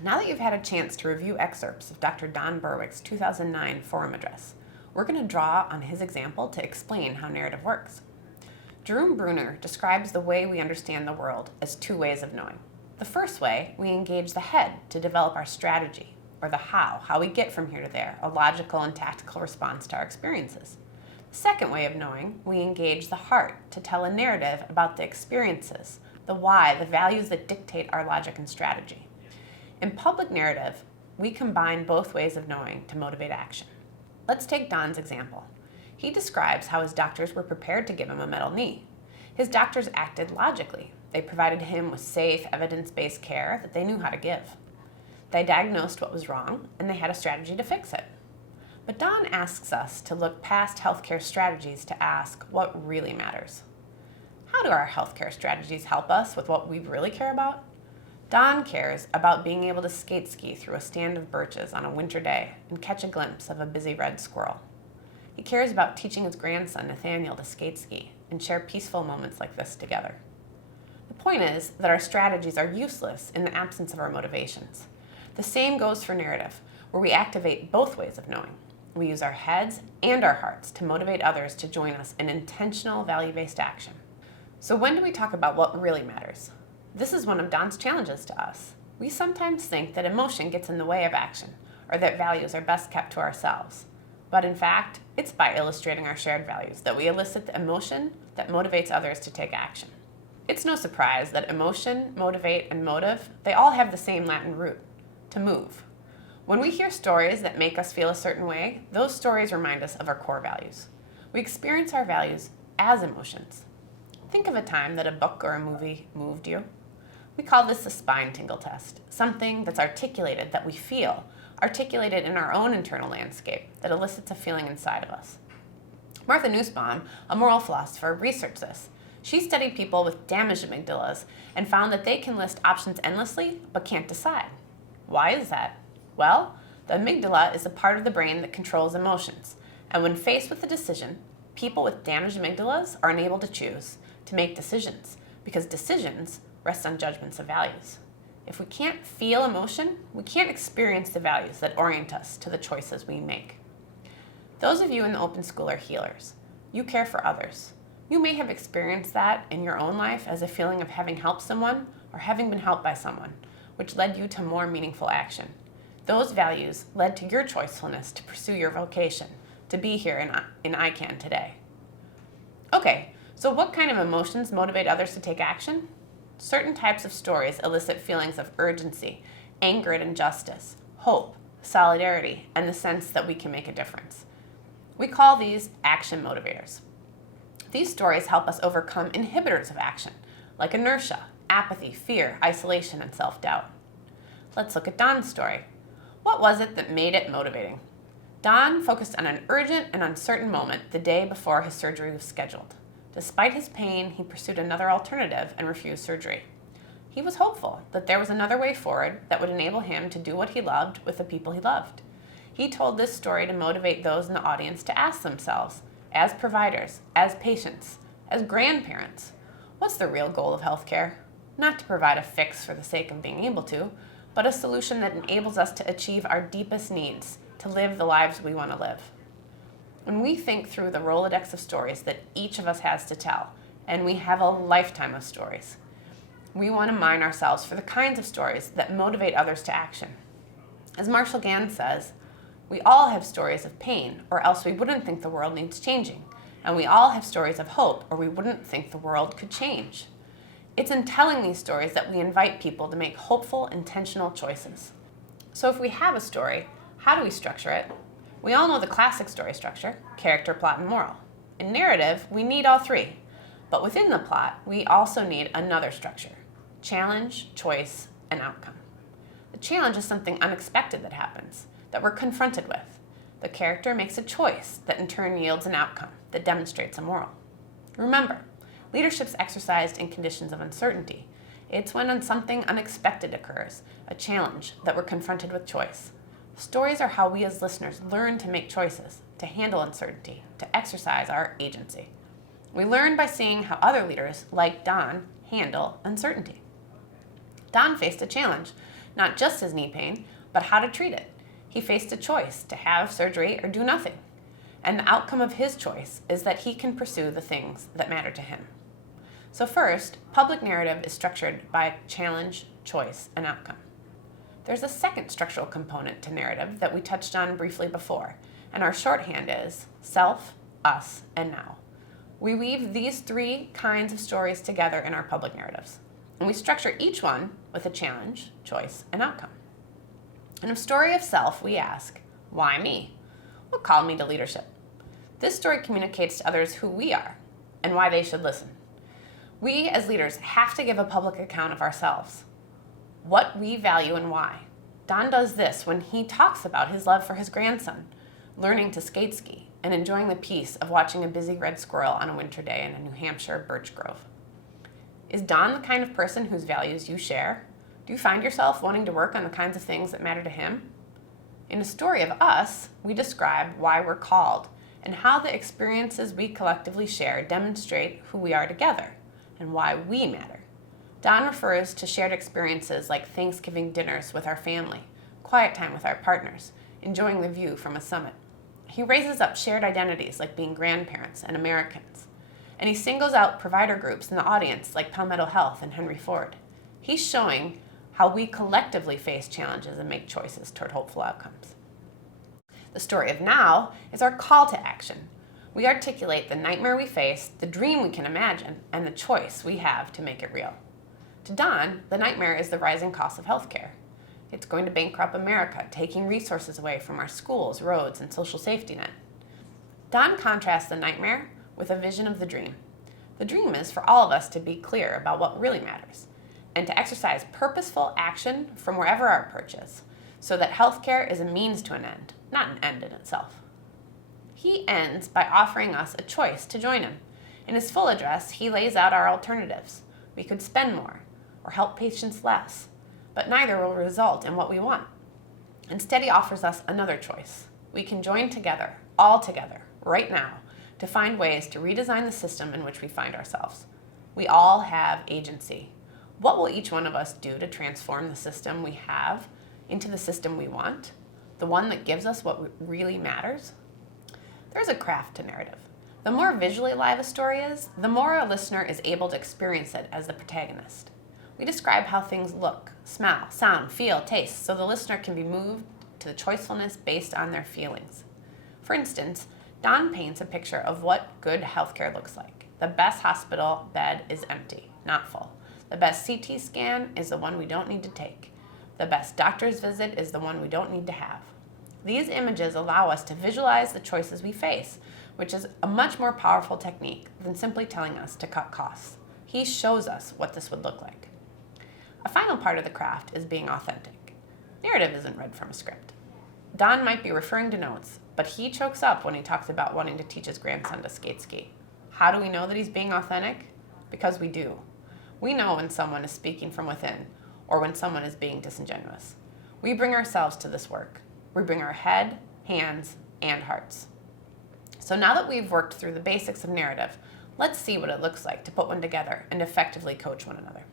Now that you've had a chance to review excerpts of Dr. Don Berwick's 2009 forum address, we're going to draw on his example to explain how narrative works. Jerome Bruner describes the way we understand the world as two ways of knowing. The first way, we engage the head to develop our strategy, or the how we get from here to there, a logical and tactical response to our experiences. The second way of knowing, we engage the heart to tell a narrative about the experiences, the why, the values that dictate our logic and strategy. In public narrative, we combine both ways of knowing to motivate action. Let's take Don's example. He describes how his doctors were prepared to give him a metal knee. His doctors acted logically. They provided him with safe, evidence-based care that they knew how to give. They diagnosed what was wrong, and they had a strategy to fix it. But Don asks us to look past healthcare strategies to ask what really matters. How do our healthcare strategies help us with what we really care about? Don cares about being able to skate ski through a stand of birches on a winter day and catch a glimpse of a busy red squirrel. He cares about teaching his grandson Nathaniel to skate ski and share peaceful moments like this together. The point is that our strategies are useless in the absence of our motivations. The same goes for narrative, where we activate both ways of knowing. We use our heads and our hearts to motivate others to join us in intentional, value-based action. So when do we talk about what really matters? This is one of Don's challenges to us. We sometimes think that emotion gets in the way of action, or that values are best kept to ourselves. But in fact, it's by illustrating our shared values that we elicit the emotion that motivates others to take action. It's no surprise that emotion, motivate, and motive, they all have the same Latin root, to move. When we hear stories that make us feel a certain way, those stories remind us of our core values. We experience our values as emotions. Think of a time that a book or a movie moved you. We call this the spine tingle test, something that's articulated that we feel, articulated in our own internal landscape that elicits a feeling inside of us. Martha Nussbaum, a moral philosopher, researched this. She studied people with damaged amygdalas and found that they can list options endlessly but can't decide. Why is that? Well, the amygdala is a part of the brain that controls emotions, and when faced with a decision, people with damaged amygdalas are unable to choose, to make decisions, because decisions rest on judgments of values. If we can't feel emotion, we can't experience the values that orient us to the choices we make. Those of you in the open school are healers. You care for others. You may have experienced that in your own life as a feeling of having helped someone or having been helped by someone, which led you to more meaningful action. Those values led to your choicefulness to pursue your vocation, to be here in ICANN today. Okay, so what kind of emotions motivate others to take action? Certain types of stories elicit feelings of urgency, anger at injustice, hope, solidarity, and the sense that we can make a difference. We call these action motivators. These stories help us overcome inhibitors of action, like inertia, apathy, fear, isolation, and self-doubt. Let's look at Don's story. What was it that made it motivating? Don focused on an urgent and uncertain moment the day before his surgery was scheduled. Despite his pain, he pursued another alternative and refused surgery. He was hopeful that there was another way forward that would enable him to do what he loved with the people he loved. He told this story to motivate those in the audience to ask themselves, as providers, as patients, as grandparents, what's the real goal of healthcare? Not to provide a fix for the sake of being able to, but a solution that enables us to achieve our deepest needs, to live the lives we want to live. When we think through the Rolodex of stories that each of us has to tell, and we have a lifetime of stories, we want to mine ourselves for the kinds of stories that motivate others to action. As Marshall Gans says, we all have stories of pain, or else we wouldn't think the world needs changing. And we all have stories of hope, or we wouldn't think the world could change. It's in telling these stories that we invite people to make hopeful, intentional choices. So if we have a story, how do we structure it? We all know the classic story structure: character, plot, and moral. In narrative, we need all three. But within the plot, we also need another structure: challenge, choice, and outcome. The challenge is something unexpected that happens, that we're confronted with. The character makes a choice that in turn yields an outcome that demonstrates a moral. Remember, leadership's exercised in conditions of uncertainty. It's when something unexpected occurs, a challenge, that we're confronted with choice. Stories are how we as listeners learn to make choices, to handle uncertainty, to exercise our agency. We learn by seeing how other leaders, like Don, handle uncertainty. Don faced a challenge. not just his knee pain, but how to treat it. He faced a choice to have surgery or do nothing. And the outcome of his choice is that he can pursue the things that matter to him. So first, public narrative is structured by challenge, choice, and outcome. There's a second structural component to narrative that we touched on briefly before, and our shorthand is self, us, and now. We weave these three kinds of stories together in our public narratives, and we structure each one with a challenge, choice, and outcome. In a story of self, we ask, why me? What called me to leadership? This story communicates to others who we are and why they should listen. We as leaders have to give a public account of ourselves, what we value and why. Don does this when he talks about his love for his grandson, learning to skate ski, and enjoying the peace of watching a busy red squirrel on a winter day in a New Hampshire birch grove. Is Don the kind of person whose values you share? Do you find yourself wanting to work on the kinds of things that matter to him? In a story of us, we describe why we're called and how the experiences we collectively share demonstrate who we are together and why we matter. Don refers to shared experiences like Thanksgiving dinners with our family, quiet time with our partners, enjoying the view from a summit. He raises up shared identities like being grandparents and Americans. And he singles out provider groups in the audience like Palmetto Health and Henry Ford. He's showing how we collectively face challenges and make choices toward hopeful outcomes. The story of now is our call to action. We articulate the nightmare we face, the dream we can imagine, and the choice we have to make it real. To Don, the nightmare is the rising cost of healthcare. It's going to bankrupt America, taking resources away from our schools, roads, and social safety net. Don contrasts the nightmare with a vision of the dream. The dream is for all of us to be clear about what really matters and to exercise purposeful action from wherever our perch is, so that healthcare is a means to an end, not an end in itself. He ends by offering us a choice to join him. In his full address, he lays out our alternatives. We could spend more or help patients less, but neither will result in what we want. Instead, he offers us another choice. We can join together, all together, right now, to find ways to redesign the system in which we find ourselves. We all have agency. What will each one of us do to transform the system we have into the system we want, the one that gives us what really matters? There's a craft to narrative. The more visually alive a story is, the more a listener is able to experience it as the protagonist. We describe how things look, smell, sound, feel, taste, so the listener can be moved to the choicefulness based on their feelings. For instance, Don paints a picture of what good healthcare looks like. The best hospital bed is empty, not full. The best CT scan is the one we don't need to take. The best doctor's visit is the one we don't need to have. These images allow us to visualize the choices we face, which is a much more powerful technique than simply telling us to cut costs. He shows us what this would look like. A final part of the craft is being authentic. Narrative isn't read from a script. Don might be referring to notes, but he chokes up when he talks about wanting to teach his grandson to skate ski. How do we know that he's being authentic? Because we do. We know when someone is speaking from within or when someone is being disingenuous. We bring ourselves to this work. We bring our head, hands, and hearts. So now that we've worked through the basics of narrative, let's see what it looks like to put one together and effectively coach one another.